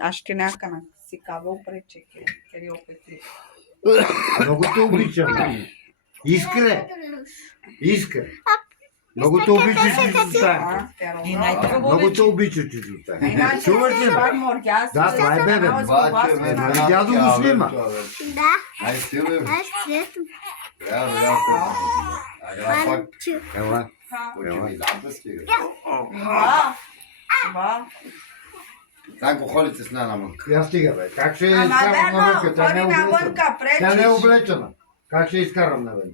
Acho que не kana si cavou preče, queria opet. Много те обичам. Искре. Искре. Много те обича чуждостранка. Много те обича чуждостранка. Чуваш ли? Да, това е бебе. Дядо го снима. Да. Ай, стиле. Аз цветом. Ела. Танко ходите с нея навън. Я стига, бе. Как ще я изкарам навън? Тя не е облечена. Как ще я изкарам навън?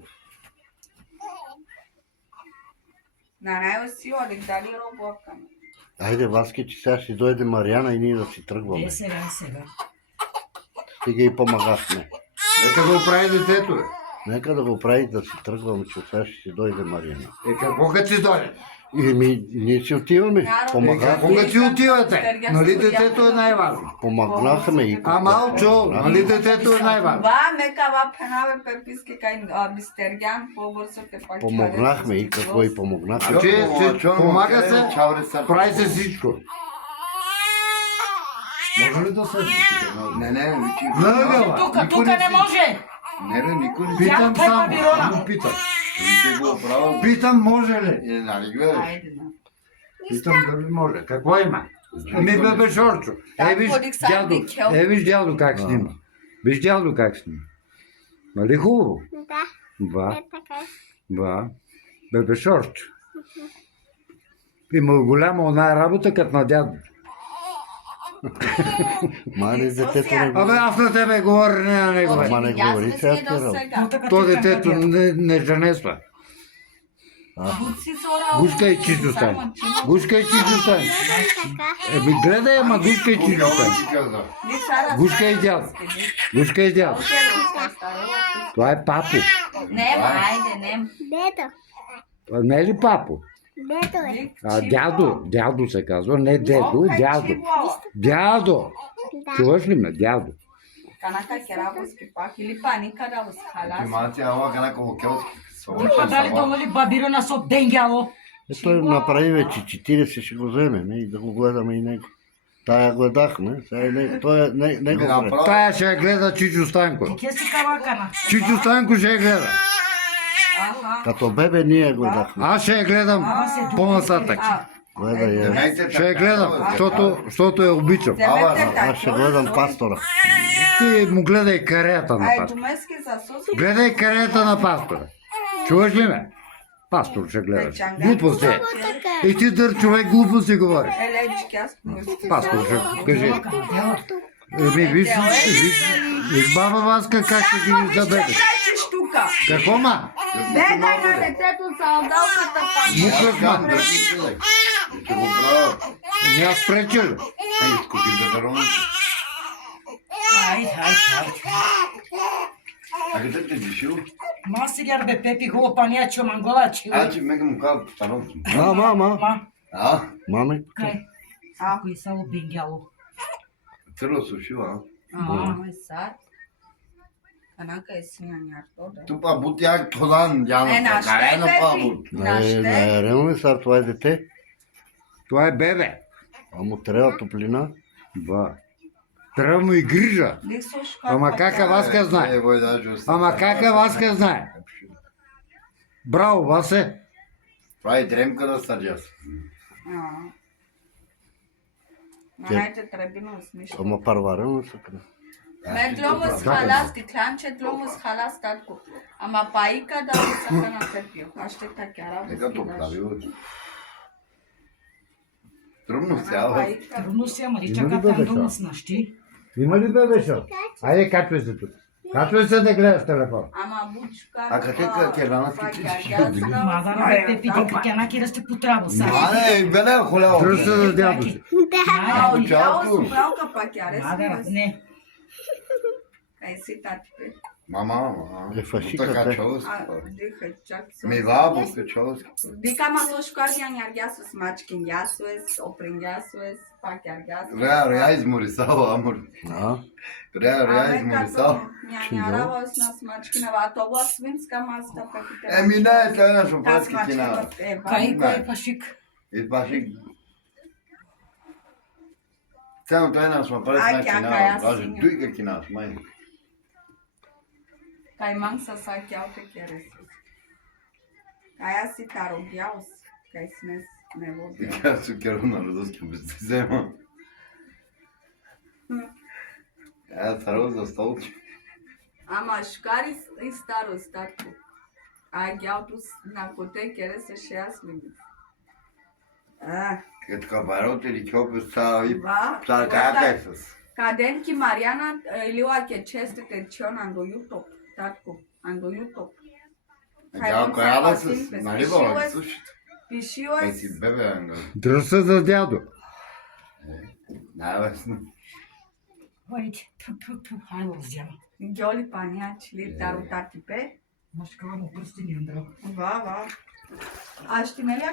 Айде, Васки, че сега ще дойде Мариана и ние да си тръгваме. Сега. Стига и помагахме. Нека да оправи детето, бе. Нека да го прави да си тръгваме, че сега ще си дойде Мариана. Какво като си дойде? Ние си отиваме. Какво като си отивате? Нали детето е най-важно? Помагнахме и... Малчо, нали детето е най-важно? Помогнахме и какво и помогнахме. Помага се, прави се всичко. Може ли да се... Не, Тук не може! Не, никой не Питам само, питам. Питам, може ли? Нали гледаш? Питам дали може. Какво има? Бебе Шорчо. Виж дядо как снима. Виж дядо как снима. Нали хубаво? Да. Ба. Бебе Шорчо. Има голяма она работа като на дядо. Мали детето не го... Абе аз на тебе говоря, не на него. Ама не говори сега втора. То детето не женесва. Гушка и чисто стане. Гушка и чисто стане. Гледай, ама гушка и чисто стане. Гушка и дядо. Гушка и дядо. Това е папо. Дето. Това не е ли папо? Дето е. Дядо се казва, не дедо, дядо. Дядо. Чуваш ли ме? Дядо. Имате ала кана колокелски. Дали дома ли бабирона со денгяло? Той направи вече 40, ще го вземем и да го гледаме и него. Тая гледахме, сега той не го гледа. Тая ще я гледа Чичо Станко. Ке си кавакана? Чичо Станко ще я гледа. Като бебе ние гледахме. Аз ще я гледам по-нататък. Гледа я. Ще я гледам, защото я обичам. Аз ще гледам пастора. Ти му гледай карията на пастора. Гледай карията на пастора. Чуваш ли ме? Пастор ще гледаш. Глупости. И ти дър човек глупости говориш. Пастор ще кажи. Виж баба Васка как ще ги забеде. Какво ма? Мукъв ма. Не аз преча ли? А къде те дишил? Ма сега бе Пепи го пания че мангола че. Че мега му казват старото. Мама. А? Маме. Кай. Кои са бенгяло? Църво сушила, Тупа бутяк тодан, Яна, карена пабут. Не, реално ли са, това е дете? Това е бебе. А му трябва топлина. Ба. Трябва му и грижа. Ама кака Васка знае? Ама кака Васка знае? Браво, Васе. Прави дремка да сърдя. Ама парварено са къде. Медломус халас, дикланче дломус халас татко. Ама паика да се на търпио. Аще така Нека то работи. прави. Трудно сява. Трудно си, ама ли чака там дома с нащи? Има ли бебе шо? Айде, качвай се тук. Качвай се да гледаш телефон. Ама бучка. А къде керанаски ти? Мадара бе Пепи, дека тя наки да сте потраво са. Мане, беле холяо. Тръс се за дядо си. А, Чао, яо справка пак я Мадара, не. Кай си татпе. Мама. Е, фашика, Така те. чалски. Диха чак. Ми бабуска чалски. Дика ма сошкар ян яргясус мачкин ясуес, оприн ясуес, пак яргясус. Реа изморисава, амор. А? Реа изморисава. Няняра на смачкина, а това свинска маста паките. Еми не, това е на шопатски кина. Кай, кой е пашик? И пашик. Само той нас ма пари Ai, на chiar кина. ca aia Даже singur. дуй ка кина, май. Kaj manj sa sa kjau te kjere se. Kaj si taro gjaus, kaj snes ne vodi. Така се керу на родоски без да взема. Царо за столче. Ama shkari i staro statku. A gjau tu na kote kjere se še jaz mi. Като кабароте ли чопе става и Va, става кака е с. Caden ki Mariana iliua ke cheste te chion ando YouTube. Tatku, ando YouTube. Дядо яда с наливала, слушайте. Пишио Ей си бебе, анга. Дръса за дядо. Най-лесно. Uite, hai o взема. Gioli paniaci, li taru tati pe. Маш кава му пръстени, Андро. Va, va. A știi, Nelia,